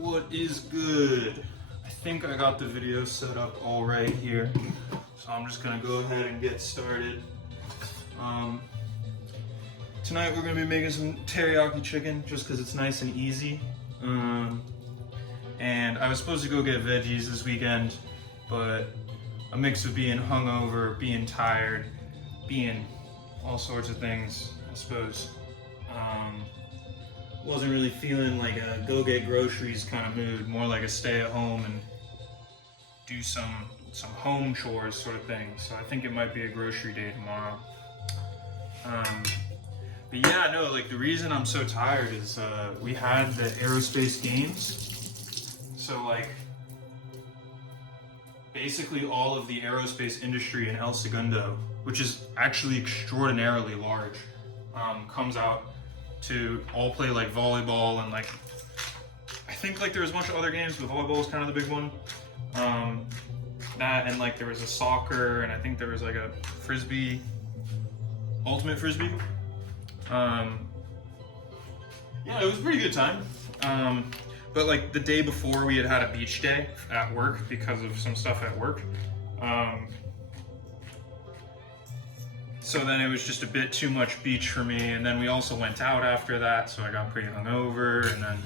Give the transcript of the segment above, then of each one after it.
What is good? I think I got the video set up all right here, so I'm just gonna go ahead and get started. Tonight we're gonna be making some teriyaki chicken just because it's nice and easy. And I was supposed to go get veggies this weekend, but a mix of being hungover, being tired, being all sorts of things, I suppose. Wasn't really feeling like a go get groceries kind of mood, more like a stay at home and do some home chores sort of thing. So I think it might be a grocery day tomorrow. But yeah, no, like the reason I'm so tired is we had the aerospace games. So like basically all of the aerospace industry in El Segundo, which is actually extraordinarily large, comes out to all play like volleyball and like, I think like there was a bunch of other games, but volleyball was kind of the big one. That and like there was a soccer and I think there was like a frisbee, ultimate frisbee. Yeah, it was a pretty good time. But like the day before we had a beach day at work because of some stuff at work. So then it was just a bit too much beach for me, and then we also went out after that, so I got pretty hungover, and then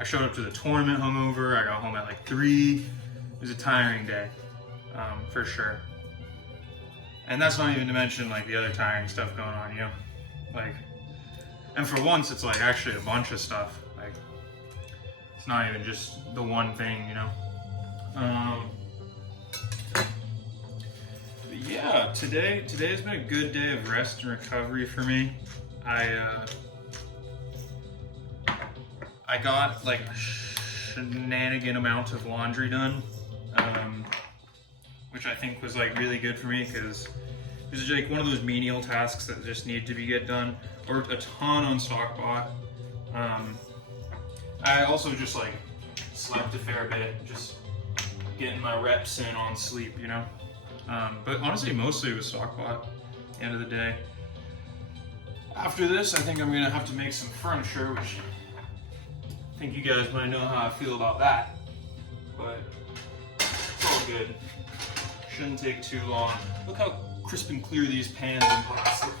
I showed up to the tournament hungover. I got home at like 3. It was a tiring day, for sure. And that's not even to mention like the other tiring stuff going on, you know? Like, and for once it's like actually a bunch of stuff. Like, it's not even just the one thing, you know? Yeah, today's been a good day of rest and recovery for me. I got like a shenanigan amount of laundry done, which I think was like really good for me because it was like one of those menial tasks that just need to get done. Worked a ton on Stockbot. I also just like slept a fair bit, just getting my reps in on sleep, you know. But honestly, mostly it was Stockbot at the end of the day. After this, I think I'm gonna have to make some furniture, which I think you guys might know how I feel about that. But it's all good. Shouldn't take too long. Look how crisp and clear these pans and pots look.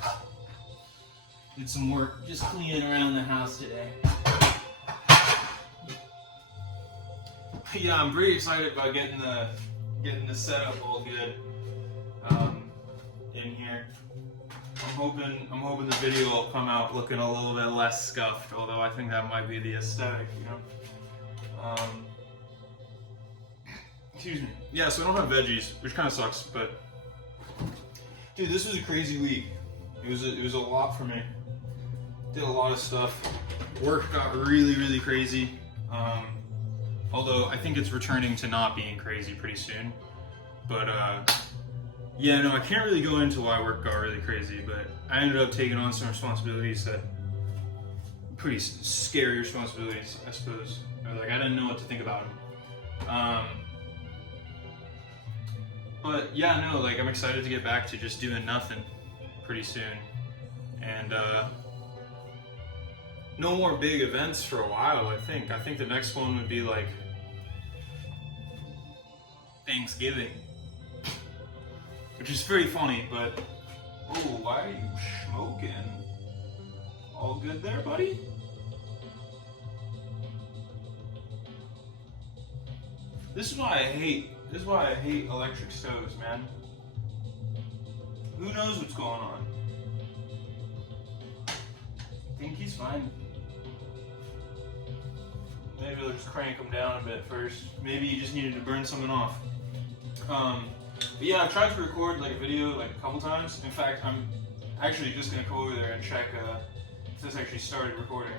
Did some work just cleaning around the house today. Yeah, I'm pretty excited about getting the setup all good in here. I'm hoping the video will come out looking a little bit less scuffed, although I think that might be the aesthetic, you know. Excuse me. Yeah, so I don't have veggies, which kind of sucks, but dude, this was a crazy week. It was a lot for me. Did a lot of stuff. Work got really crazy. Although I think it's returning to not being crazy pretty soon. But yeah, no, I can't really go into why work got really crazy, but I ended up taking on some responsibilities that pretty scary responsibilities, I suppose. Or like I didn't know what to think about them. But yeah, no, like I'm excited to get back to just doing nothing pretty soon. And no more big events for a while, I think. I think the next one would be like Thanksgiving, which is pretty funny, but oh, why are you smoking? All good there, buddy? This is why I hate electric stoves, man. Who knows what's going on? I think he's fine. Maybe we'll just crank him down a bit first. Maybe you just needed to burn something off. But yeah, I've tried to record like a video like a couple times. In fact, I'm actually just gonna go over there and check if this actually started recording.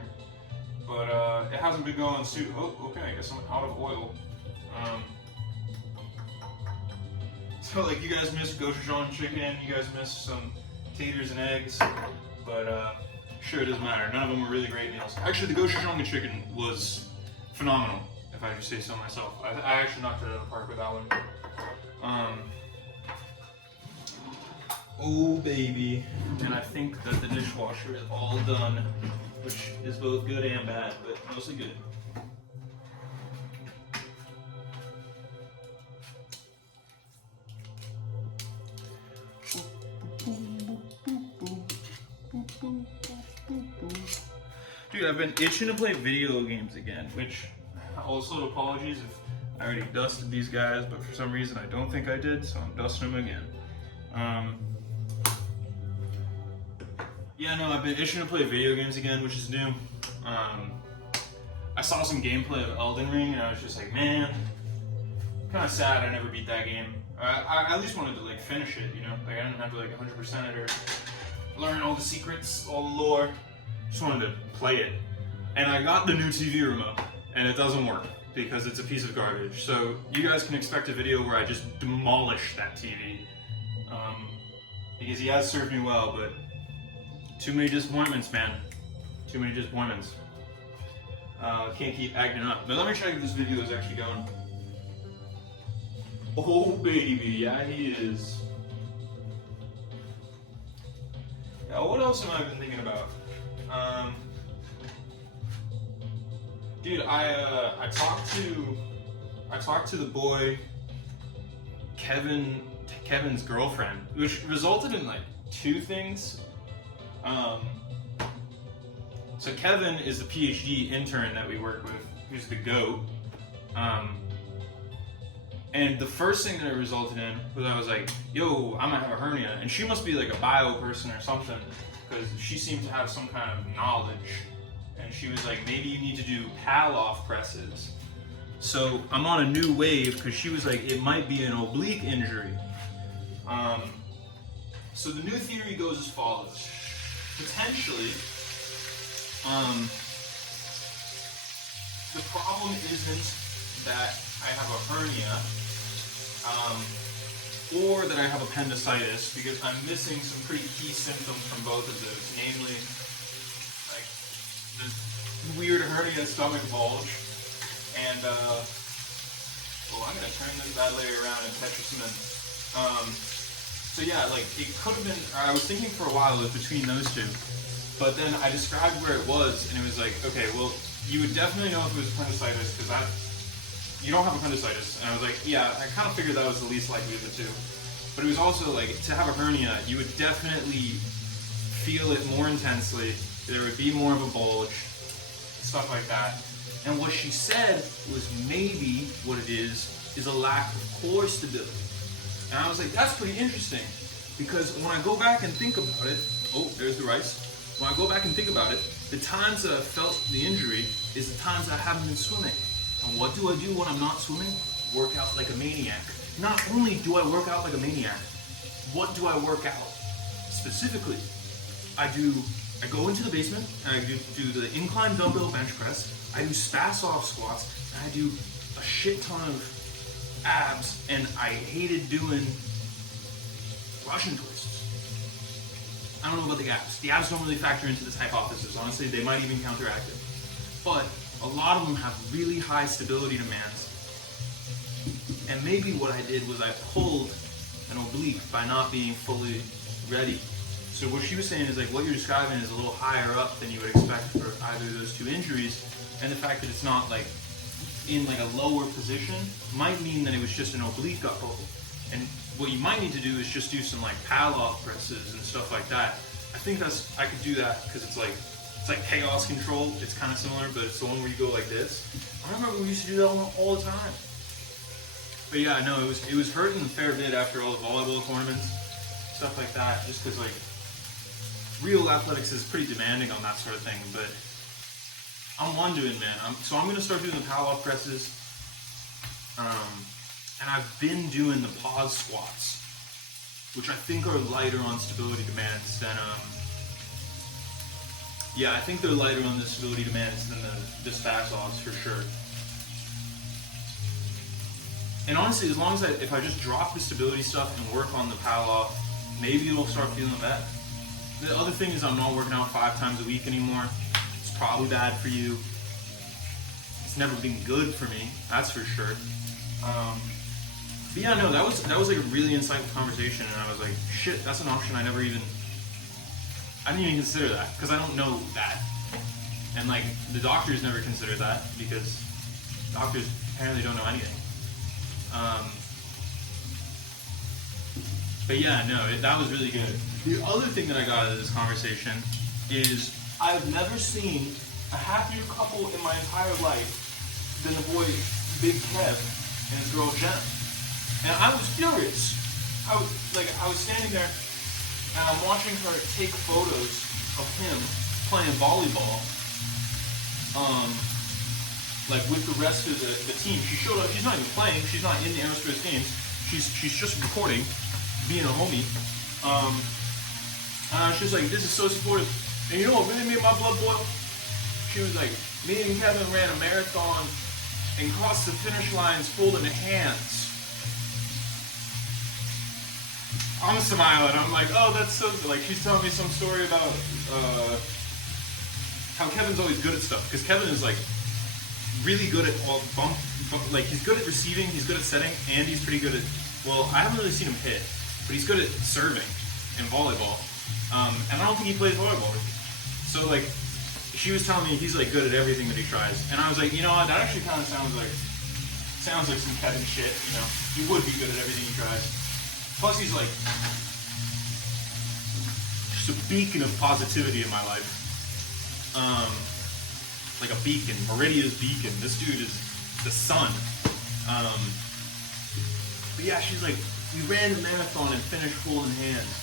But it hasn't been going super. Oh, okay, I guess I'm out of oil. So like you guys missed gochujang chicken, you guys missed some taters and eggs, but sure, it doesn't matter. None of them were really great meals. Actually, the gochujang chicken was phenomenal, if I just say so myself. I actually knocked it out of the park with that one. Oh baby, and I think that the dishwasher is all done, which is both good and bad, but mostly good. Dude, I've been itching to play video games again, which also apologies if I already dusted these guys, but for some reason I don't think I did, so I'm dusting them again. Yeah, no, I've been itching to play video games again, which is new. I saw some gameplay of Elden Ring, and I was just like, man, kind of sad I never beat that game. I at least wanted to like finish it, you know, like I didn't have to like 100% it or learn all the secrets, all the lore. Just wanted to play it. And I got the new TV remote, and it doesn't work because it's a piece of garbage. So you guys can expect a video where I just demolish that TV. Because he has served me well, but too many disappointments, man. Too many disappointments. Can't keep acting up. But let me check if this video is actually going. Oh baby, yeah he is. Now what else have I been thinking about? Dude, I talked to the boy Kevin's girlfriend, which resulted in like two things. So Kevin is the PhD intern that we work with, who's the GOAT. And the first thing that it resulted in was I was like, yo, I'm gonna have a hernia. And she must be like a bio person or something, because she seemed to have some kind of knowledge. And she was like, maybe you need to do pal-off presses. So I'm on a new wave, because she was like, it might be an oblique injury. So the new theory goes as follows. Potentially, the problem isn't that I have a hernia, or that I have appendicitis, because I'm missing some pretty key symptoms from both of those, namely, like, the weird hernia stomach bulge, and, well, I'm gonna turn this bad lady around and Tetris them in. So yeah, like, it could have been, I was thinking for a while it was between those two, but then I described where it was, and it was like, okay, well, you would definitely know if it was appendicitis, because you don't have appendicitis. And I was like, yeah, I kind of figured that was the least likely of the two. But it was also like, to have a hernia, you would definitely feel it more intensely, there would be more of a bulge, stuff like that. And what she said was maybe what it is a lack of core stability. And I was like, that's pretty interesting, because when I go back and think about it, oh, there's the rice. When I go back and think about it, the times that I've felt the injury is the times that I haven't been swimming. And what do I do when I'm not swimming? Work out like a maniac. Not only do I work out like a maniac, what do I work out? Specifically, I go into the basement, and I do the incline dumbbell bench press, I do spass-off squats, and I do a shit ton of abs, and I hated doing Russian twists. I don't know about the abs. The abs don't really factor into this hypothesis. Honestly, they might even counteract it. But a lot of them have really high stability demands. And maybe what I did was I pulled an oblique by not being fully ready. So what she was saying is like, what you're describing is a little higher up than you would expect for either of those two injuries. And the fact that it's not like in like a lower position might mean that it was just an oblique got pulled. And what you might need to do is just do some like pal-off presses and stuff like that. I think I could do that because it's like chaos control. It's kind of similar, but it's the one where you go like this. I remember we used to do that all the time. But yeah, no, it was hurting a fair bit after all the volleyball tournaments, stuff like that, just because like real athletics is pretty demanding on that sort of thing. But I'm wondering, man. So I'm gonna start doing the pal-off presses, and I've been doing the pause squats, which I think are lighter on stability demands than yeah, I think they're lighter on the stability demands than the spass-offs for sure. And honestly, as long as if I just drop the stability stuff and work on the pal-off, maybe it'll start feeling better. The other thing is I'm not working out 5 times a week anymore. It's probably bad for you. It's never been good for me, that's for sure. But yeah, no, that was like a really insightful conversation, and I was like, shit, that's an option I didn't even consider that, because I don't know that. And like, the doctors never consider that, because doctors apparently don't know anything. But yeah, no, that was really good. The other thing that I got out of this conversation is I've never seen a happier couple in my entire life than the boy Big Kev and his girl Jenna. And I was furious. I was standing there and I'm watching her take photos of him playing volleyball, like with the rest of the team. She showed up. She's not even playing. She's not in the aerospace games. She's just recording, being a homie. She was like, "This is so supportive." And you know what really made my blood boil? She was like, "Me and Kevin ran a marathon and crossed the finish lines holding hands." I'm smiling. I'm like, "Oh, that's so..." Like, she's telling me some story about how Kevin's always good at stuff, because Kevin is like really good at all like he's good at receiving, he's good at setting, and he's pretty good at, well, I haven't really seen him hit, but he's good at serving in volleyball. And I don't think he plays volleyball. So like, she was telling me he's like good at everything that he tries, and I was like, you know what, that actually kind of sounds like some Kevin shit. You know, he would be good at everything he tries. Plus, he's like just a beacon of positivity in my life. Like a beacon, Meridia's beacon. This dude is the sun. But yeah, she's like, "We ran the marathon and finished holding hands."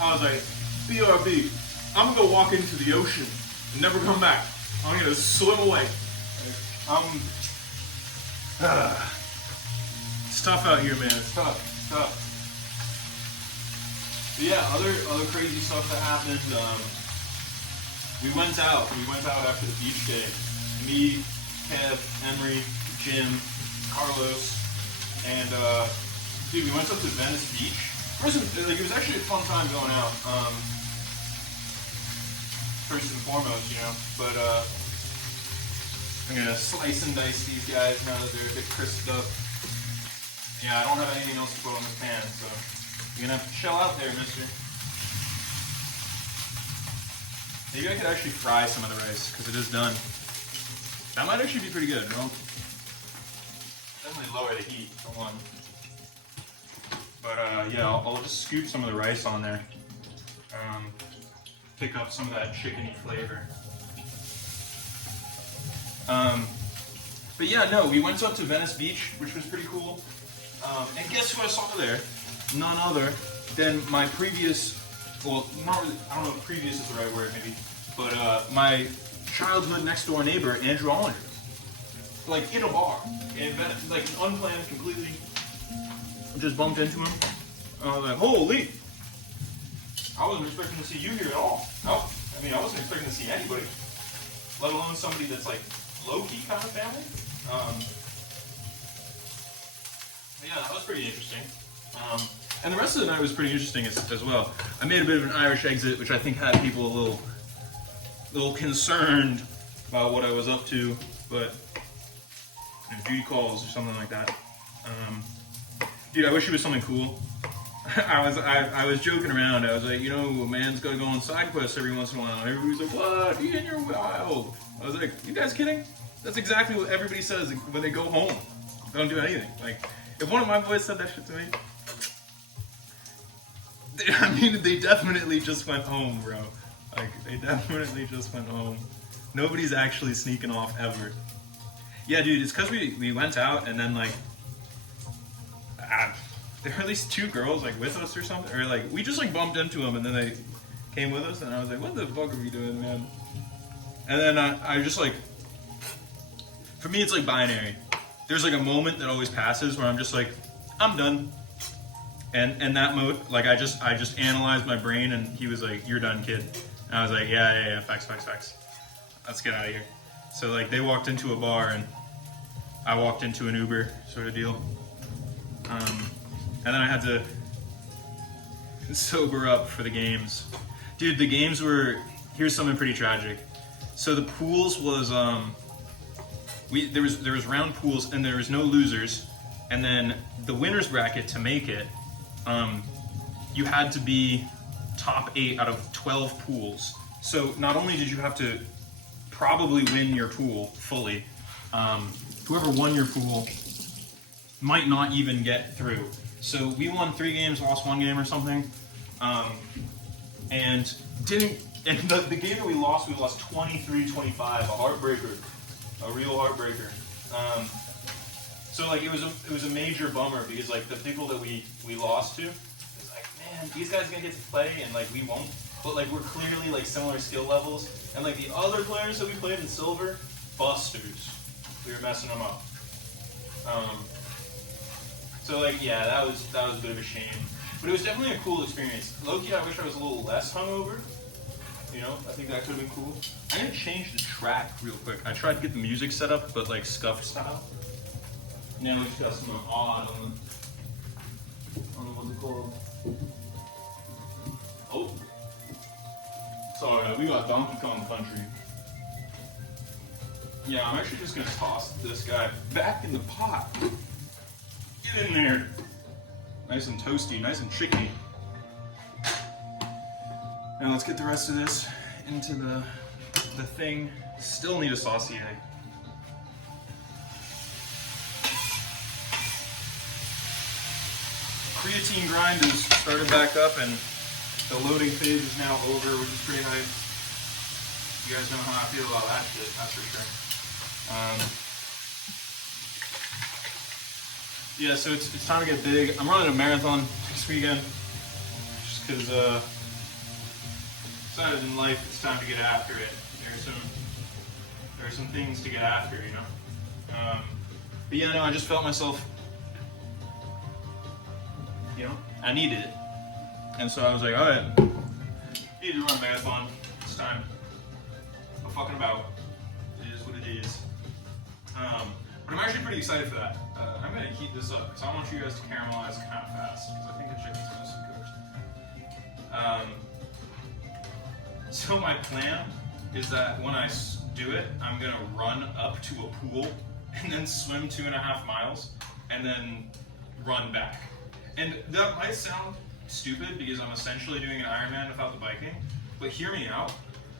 I was like, "BRB, I'm gonna go walk into the ocean and never come back. I'm gonna swim away." It's tough out here, man. It's tough. It's tough. But yeah, other crazy stuff that happened. We went out after the beach day. Me, Kev, Emery, Jim, Carlos, and dude, we went up to Venice Beach. It was actually a fun time going out. First and foremost, you know. But I'm gonna slice and dice these guys now that they're a bit crisped up. Yeah, I don't have anything else to put on this pan, so you're gonna have to chill out there, mister. Maybe I could actually fry some of the rice, because it is done. That might actually be pretty good. Well, definitely lower the heat, for one. But yeah, I'll just scoop some of the rice on there. Pick up some of that chickeny flavor. But yeah, no, we went up to Venice Beach, which was pretty cool. And guess who I saw there? None other than my previous, well, not really, I don't know if previous is the right word maybe, but my childhood next door neighbor, Andrew Ollinger. Like in a bar in Venice, like unplanned completely. Just bumped into him. I was like, holy! I wasn't expecting to see you here at all. No, I mean, I wasn't expecting to see anybody, let alone somebody that's like low-key kind of family. Yeah, that was pretty interesting. And the rest of the night was pretty interesting as well. I made a bit of an Irish exit, which I think had people a little concerned about what I was up to, but duty calls or something like that. Dude, I wish it was something cool. I was joking around. I was like, you know, a man's got to go on side quests every once in a while. Everybody's like, what? Ian, you're wild. I was like, you guys kidding? That's exactly what everybody says when they go home. They don't do anything. Like, if one of my boys said that shit to me, I mean, they definitely just went home, bro. Like, they definitely just went home. Nobody's actually sneaking off ever. Yeah, dude, it's because we went out and then, like, there were at least two girls, like, with us or something. Or, like, we just, like, bumped into them and then they came with us and I was like, what the fuck are we doing, man? And then I just, like, for me, it's, like, binary. There's, like, a moment that always passes where I'm just like, I'm done. And that mode, like, I just analyzed my brain and he was like, you're done, kid. And I was like, yeah, facts. Let's get out of here. So, like, they walked into a bar and I walked into an Uber sort of deal. And then I had to sober up for the games. Dude, the games were, here's something pretty tragic. So the pools was, there was round pools and there was no losers. And then the winner's bracket, to make it, you had to be top 8 out of 12 pools. So not only did you have to probably win your pool fully, whoever won your pool might not even get through. So we won 3 games, lost 1 game or something, and didn't And the game that we lost 23-25, a heartbreaker, a real heartbreaker. So like it was a major bummer because like the people that we lost to, it's like, man, these guys are gonna get to play and like we won't. But like we're clearly like similar skill levels, and like the other players that we played in silver, busters. We were messing them up. So like yeah, that was a bit of a shame. But it was definitely a cool experience. Low-key, I wish I was a little less hungover. You know, I think that could have been cool. I'm gonna change the track real quick. I tried to get the music set up, but like scuffed style. Now we just got some odd on what's it called. Oh. Sorry, we got Donkey Kong Country. Yeah, I'm actually just gonna toss this guy back in the pot. Get in there. Nice and toasty, nice and chicky. Now let's get the rest of this into the thing. Still need a saucy egg. Creatine grind has started back up and the loading phase is now over, which is pretty nice. You guys know how I feel about that shit, that's for sure. Yeah, so it's time to get big. I'm running a marathon next weekend just because decided in life it's time to get after it. There's some things to get after, you know. But yeah, no, I just felt myself, you know, I needed it. And so I was like, all right, I need to run a marathon. It's time. I'm fucking about. It is what it is. But I'm actually pretty excited for that. I'm gonna heat this up because I want you guys to caramelize kind of fast because I think the chicken's mostly cooked. So my plan is that when I do it, I'm gonna run up to a pool and then swim 2.5 miles and then run back. And that might sound stupid because I'm essentially doing an Ironman without the biking, but hear me out.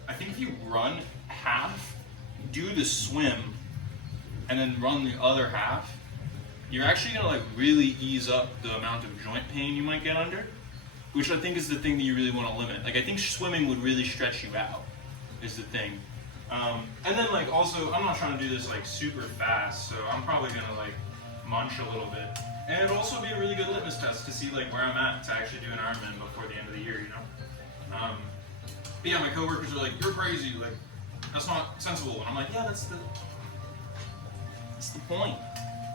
I think if you run half, do the swim, and then run the other half, you're actually gonna like really ease up the amount of joint pain you might get under, which I think is the thing that you really want to limit. Like I think swimming would really stretch you out, is the thing. And then like also, I'm not trying to do this like super fast, so I'm probably gonna like munch a little bit. And it'll also be a really good litmus test to see like where I'm at to actually do an Ironman before the end of the year, you know? But yeah, my coworkers are like, you're crazy, like, that's not sensible. And I'm like, yeah, that's the point.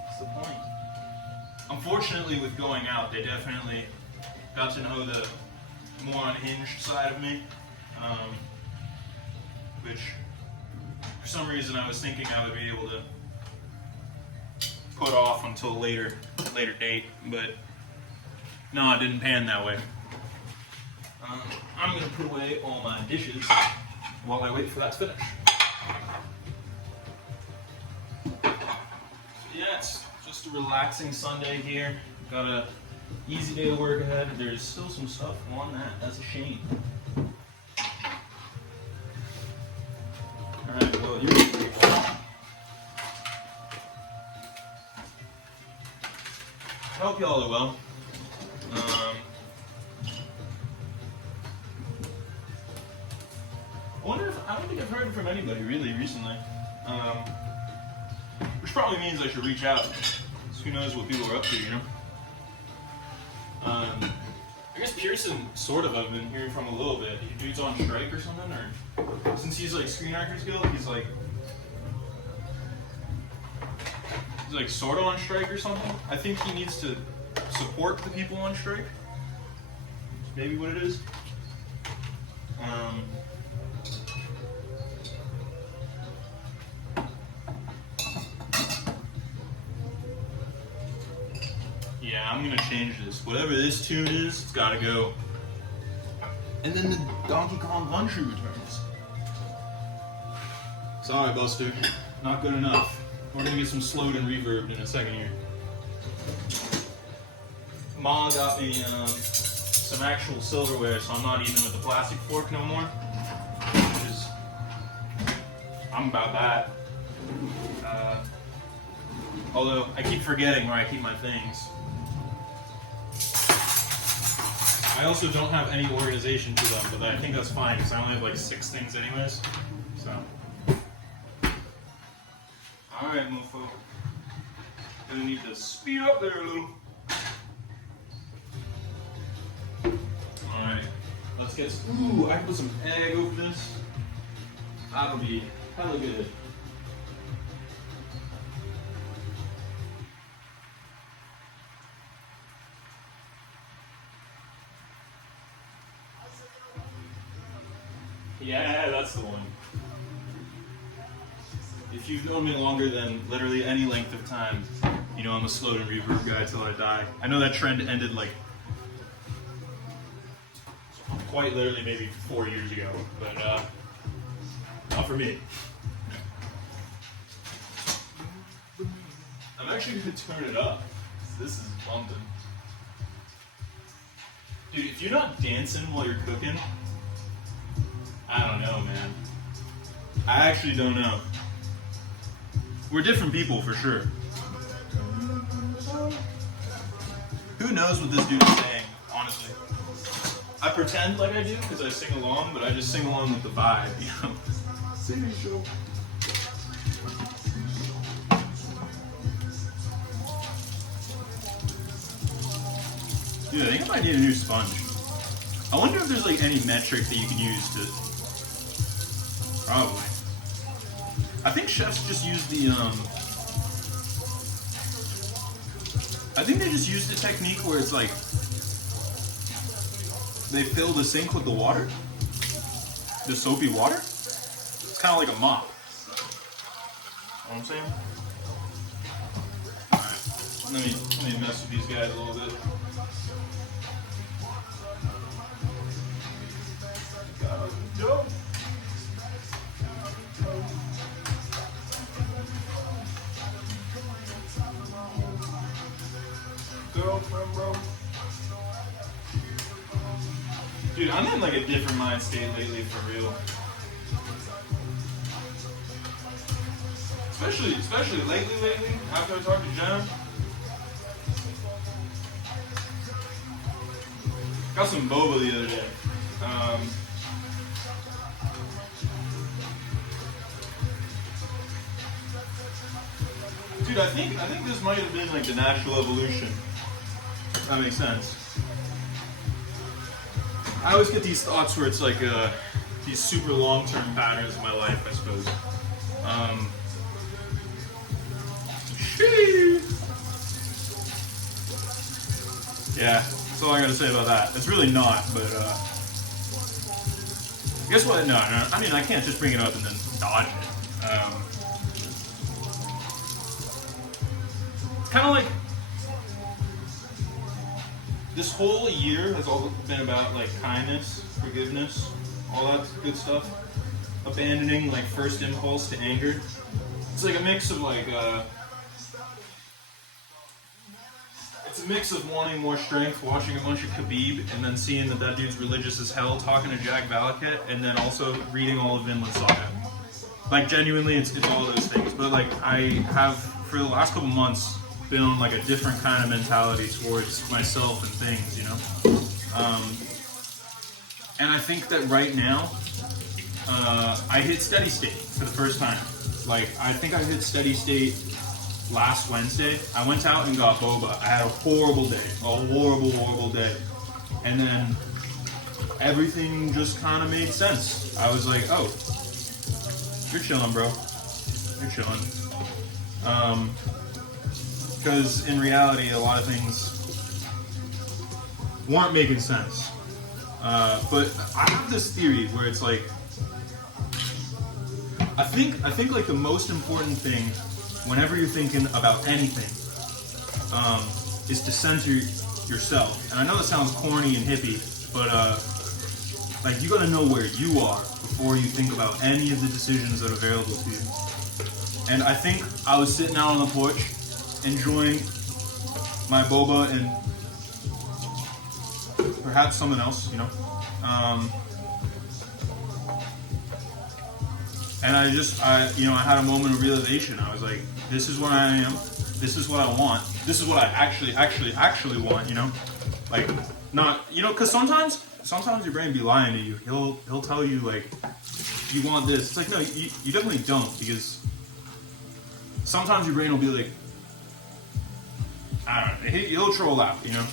That's the point. Unfortunately, with going out, they definitely got to know the more unhinged side of me, which for some reason I was thinking I would be able to put off until a later date, but no, it didn't pan that way. I'm gonna put away all my dishes while I wait for that to finish. Yeah, it's just a relaxing Sunday here. Got a easy day of work ahead. There's still some stuff on that. That's a shame. All right, well, I hope y'all are well. I don't think I've heard from anybody really recently. Which probably means I should reach out. So who knows what people are up to, you know? I guess Pearson, sort of, I've been hearing from a little bit. He dude's on strike or something, or since he's like Screen Actors Guild, he's like sort of on strike or something. I think he needs to support the people on strike. That's maybe what it is. Yeah, I'm gonna change this. Whatever this tune is, it's gotta go. And then the Donkey Kong Country returns. Sorry, Buster. Not good enough. We're gonna get some slowed and reverbed in a second here. Ma got me some actual silverware, so I'm not eating with the plastic fork no more. Because I'm about that. Although I keep forgetting where I keep my things. I I also don't have any organization to them, but I think that's fine because I only have like 6 things anyways. So. Alright, mofo. Gonna need to speed up there a little. Alright. Let's get some. Ooh, I can put some egg over this. That'll be hella good. Yeah, that's the one. If you've known me longer than literally any length of time, you know I'm a slow and reverb guy till I die. I know that trend ended like quite literally maybe 4 years ago, but not for me. I'm actually gonna turn it up. This is bumping. Dude, if you're not dancing while you're cooking, I don't know, man. I actually don't know. We're different people for sure. Who knows what this dude is saying, honestly. I pretend like I do because I sing along, but I just sing along with the vibe, you know? Singing show. Dude, I think I might need a new sponge. I wonder if there's like any metric that you can use to... Probably. I think chefs just use the, I think they just use the technique where it's like, they fill the sink with the water, the soapy water. It's kind of like a mop. You know what I'm saying? Alright, let me mess with these guys a little bit. Go. Girlfriend, bro. Dude, I'm in like a different mind state lately, for real. Especially lately, after I talked to Jen. Got some boba the other day. Dude, I think this might have been like the natural evolution. That makes sense. I always get these thoughts where it's like these super long-term patterns in my life, I suppose. Yeah, that's all I gotta say about that. It's really not, but guess what? No, I mean, I can't just bring it up and then dodge it. Kind of like this whole year has all been about like kindness, forgiveness, all that good stuff. Abandoning like first impulse to anger. It's like a mix of like it's a mix of wanting more strength, watching a bunch of Khabib, and then seeing that dude's religious as hell, talking to Jack Valaket, and then also reading all of Vinland Saga. Like genuinely, it's all those things. But like I have for the last couple months been on like a different kind of mentality towards myself and things, you know. And I think that right now, I hit steady state for the first time. Like I think I hit steady state last Wednesday. I went out and got boba. I had a horrible day, horrible day, and then everything just kind of made sense. I was like, oh, you're chilling, bro. You're chilling. Because in reality, a lot of things weren't making sense. But I have this theory where it's like, I think like the most important thing whenever you're thinking about anything is to center yourself. And I know that sounds corny and hippie, but like you gotta know where you are before you think about any of the decisions that are available to you. And I think I was sitting out on the porch enjoying my boba and perhaps someone else, you know. And I had a moment of realization. I was like, this is what I am. This is what I want. This is what I actually want, you know. Like, Not, you know, because sometimes your brain be lying to you. He'll tell you like, you want this. It's like, no, you definitely don't, because sometimes your brain will be like, I don't know, he'll troll out, you know.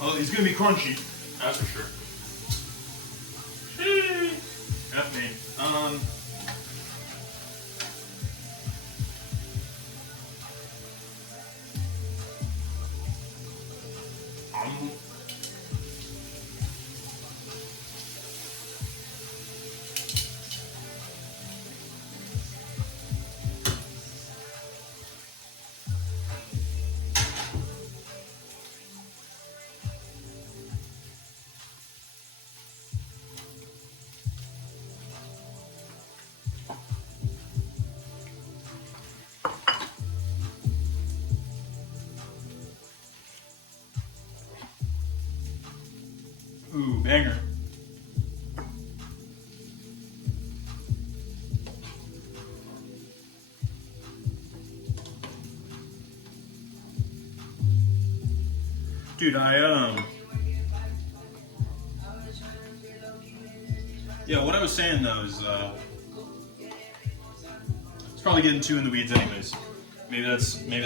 Oh, he's gonna be crunchy, that's for sure. That's me. Ooh, banger. Dude, yeah, what I was saying though is, it's probably getting too in the weeds anyways. Maybe that's the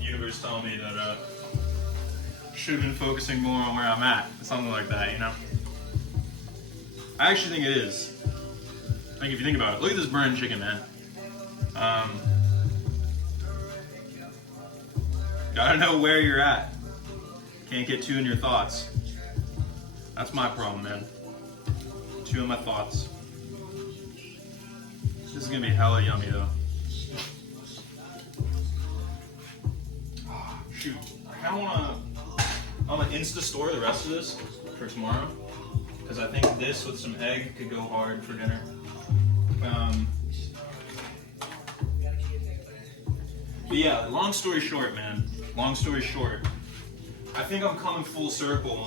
universe telling me that, should have been focusing more on where I'm at, something like that, you know? I actually think it is. Like, if you think about it, look at this burned chicken, man. Gotta know where you're at. Can't get too in your thoughts. That's my problem, man. Too in my thoughts. This is gonna be hella yummy, though. Oh, shoot. I kinda wanna... I'm gonna Insta store the rest of this for tomorrow, because I think this with some egg could go hard for dinner. But yeah, long story short, man. Long story short, I think I'm coming full circle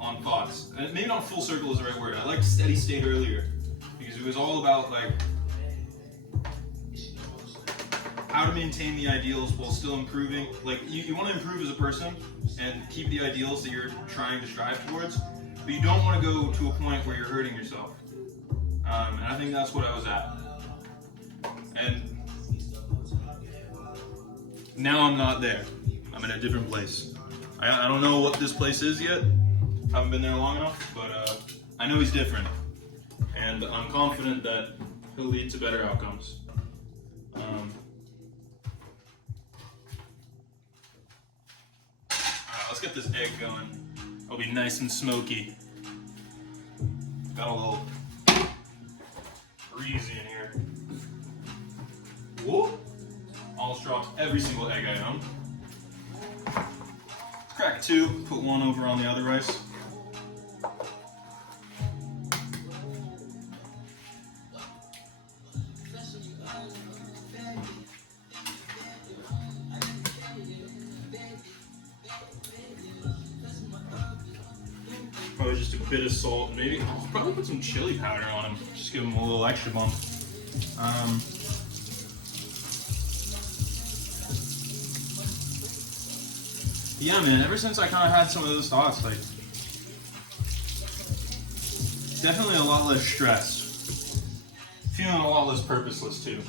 on thoughts. And maybe not full circle is the right word. I liked steady state earlier, because it was all about like how to maintain the ideals while still improving. Like, you want to improve as a person and keep the ideals that you're trying to strive towards, but you don't want to go to a point where you're hurting yourself. And I think that's what I was at. And now I'm not there. I'm in a different place. I don't know what this place is yet. Haven't been there long enough, but I know he's different. And I'm confident that he'll lead to better outcomes. Let's get this egg going. It'll be nice and smoky. Got a little breezy in here. Whoa! Almost dropped every single egg I own. Crack 2, put 1 over on the other rice. Probably just a bit of salt, maybe. I'll probably put some chili powder on them, just give them a little extra bump. Yeah, man, ever since I kind of had some of those thoughts, like, definitely a lot less stressed. Feeling a lot less purposeless, too.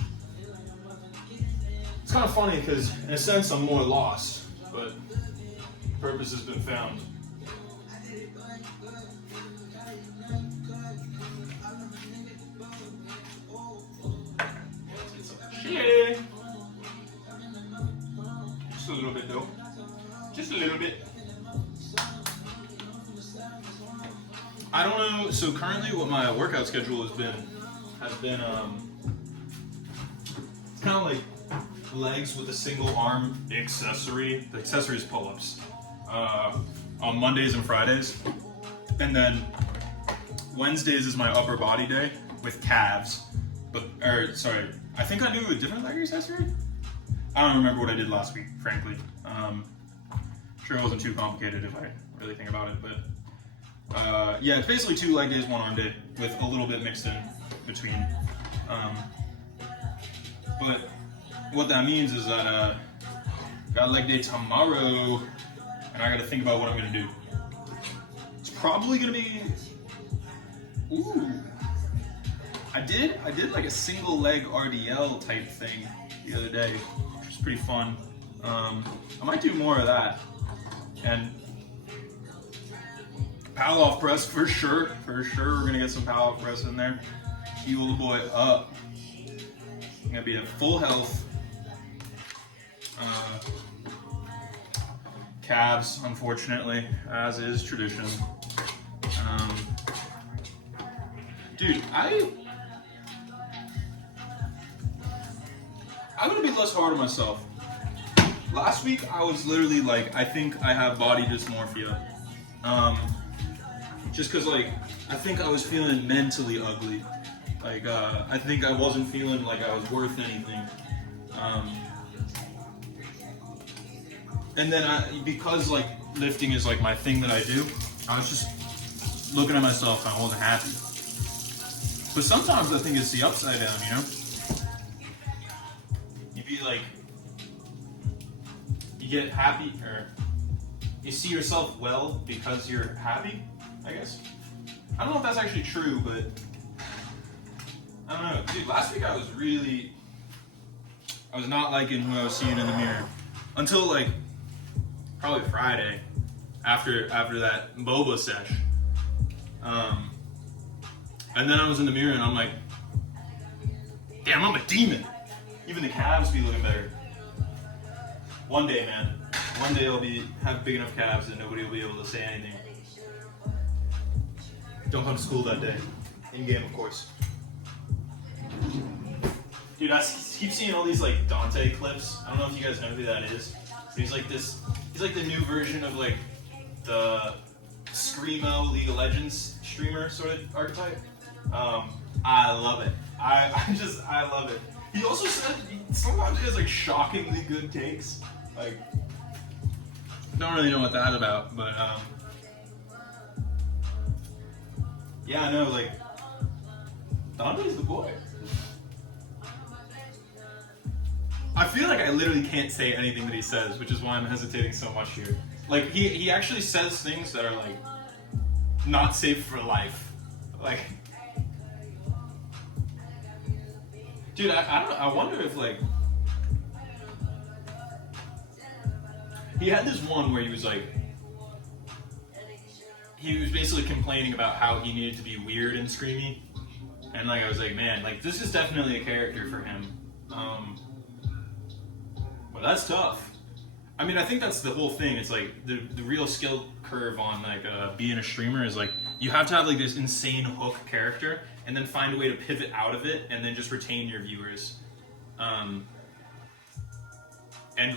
It's kind of funny, because in a sense I'm more lost, but purpose has been found. Chili! Just a little bit, though. Just a little bit. I don't know, so currently what my workout schedule has been it's kind of like legs with a single arm accessory. The accessory is pull-ups on Mondays and Fridays. And then Wednesdays is my upper body day with calves. I think I do a different leg accessory? I don't remember what I did last week, frankly. Sure it wasn't too complicated if I really think about it, but yeah, it's basically 2 leg days, 1 arm day with a little bit mixed in between. But what that means is that got leg day tomorrow, and I got to think about what I'm gonna do. It's probably gonna be. Ooh. I did like a single leg RDL type thing the other day, which was pretty fun. I might do more of that. And power off press for sure. For sure, we're gonna get some power off press in there. Fuel the boy up. I'm gonna be at full health. Calves, unfortunately, as is tradition. Dude, I'm gonna be less hard on myself. Last week I was literally like, I think I have body dysmorphia. Just cause like, I think I was feeling mentally ugly. Like, I think I wasn't feeling like I was worth anything. And then because like lifting is like my thing that I do, I was just looking at myself and I wasn't happy. But sometimes I think it's the upside down, you know? You be like, you get happy, or you see yourself well because you're happy, I guess. I don't know if that's actually true, but I don't know. Dude, last week I was not liking who I was seeing in the mirror. Until like, probably Friday, after that boba sesh. And then I was in the mirror and I'm like, damn, I'm a demon. Even the calves be looking better. One day, man. One day I'll have big enough calves that nobody will be able to say anything. Don't come to school that day. In game, of course. Dude, I keep seeing all these like Dante clips. I don't know if you guys know who that is. But he's like the new version of like the Screamo League of Legends streamer sort of archetype. I love it. I love it. He also said sometimes he has like shockingly good takes. Like, don't really know what that's about, but yeah, I know, like, Dante's the boy. I feel like I literally can't say anything that he says, which is why I'm hesitating so much here. Like, he actually says things that are like not safe for life. Like, dude, I wonder if like he had this one where he was basically complaining about how he needed to be weird and screamy, and like I was like, man, like this is definitely a character for him. But that's tough. I mean, I think that's the whole thing. It's like the real skill curve on like being a streamer is like you have to have like this insane hook character and then find a way to pivot out of it and then just retain your viewers. And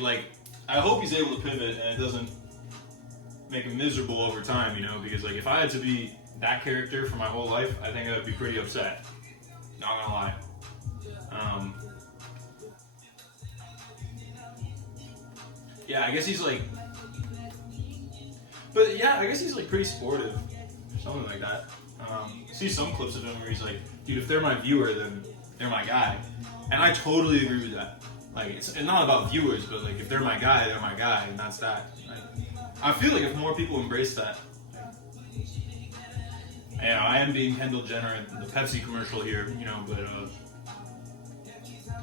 like I hope he's able to pivot and it doesn't make him miserable over time, you know, because like if I had to be that character for my whole life, I think I would be pretty upset. Not gonna lie. Yeah, I guess he's like, but yeah, I guess he's like pretty sportive, something like that. See some clips of him where he's like, dude, if they're my viewer, then they're my guy. And I totally agree with that. Like, it's not about viewers, but like, if they're my guy, they're my guy, and that's that. Like, I feel like if more people embrace that. Yeah, I am being Kendall Jenner in the Pepsi commercial here, you know, but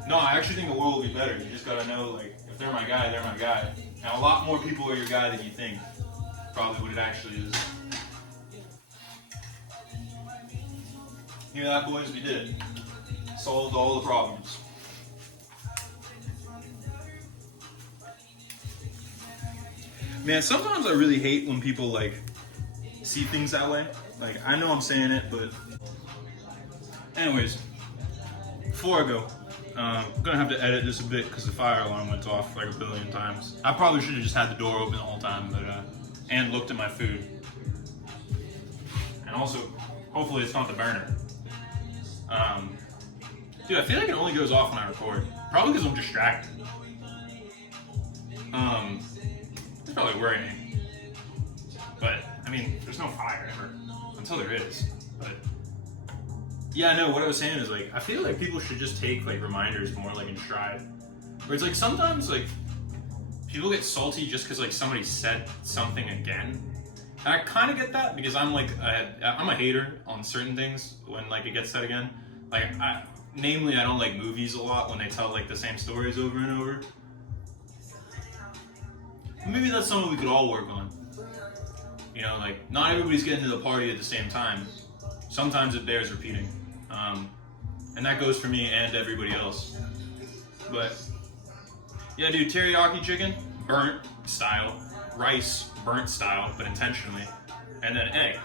no, I actually think the world will be better. You just gotta know, like, if they're my guy, they're my guy. Now, a lot more people are your guy than you think. Probably what it actually is. Hear that, boys? We did it. Solved all the problems. Man, sometimes I really hate when people, like, see things that way. Like, I know I'm saying it, but... Anyways, before I go, I'm gonna have to edit this a bit because the fire alarm went off like a billion times. I probably should have just had the door open the whole time, but and looked at my food. And also, hopefully it's not the burner. Dude, I feel like it only goes off when I record. Probably because I'm distracted. It's probably worrying. But, I mean, there's no fire ever. Until there is. But, Yeah, no, what I was saying is like I feel like people should just take like reminders more like in stride. Where it's like sometimes like people get salty just because like somebody said something again. And I kind of get that because I'm like I'm a hater on certain things when like it gets said again. Like namely, I don't like movies a lot when they tell like the same stories over and over. Maybe that's something we could all work on. You know, like not everybody's getting to the party at the same time. Sometimes it bears repeating. And that goes for me and everybody else. But yeah, dude, teriyaki chicken, burnt style. Rice, burnt style, but intentionally. And then egg.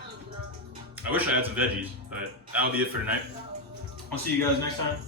I wish I had some veggies, but that'll be it for tonight. I'll see you guys next time.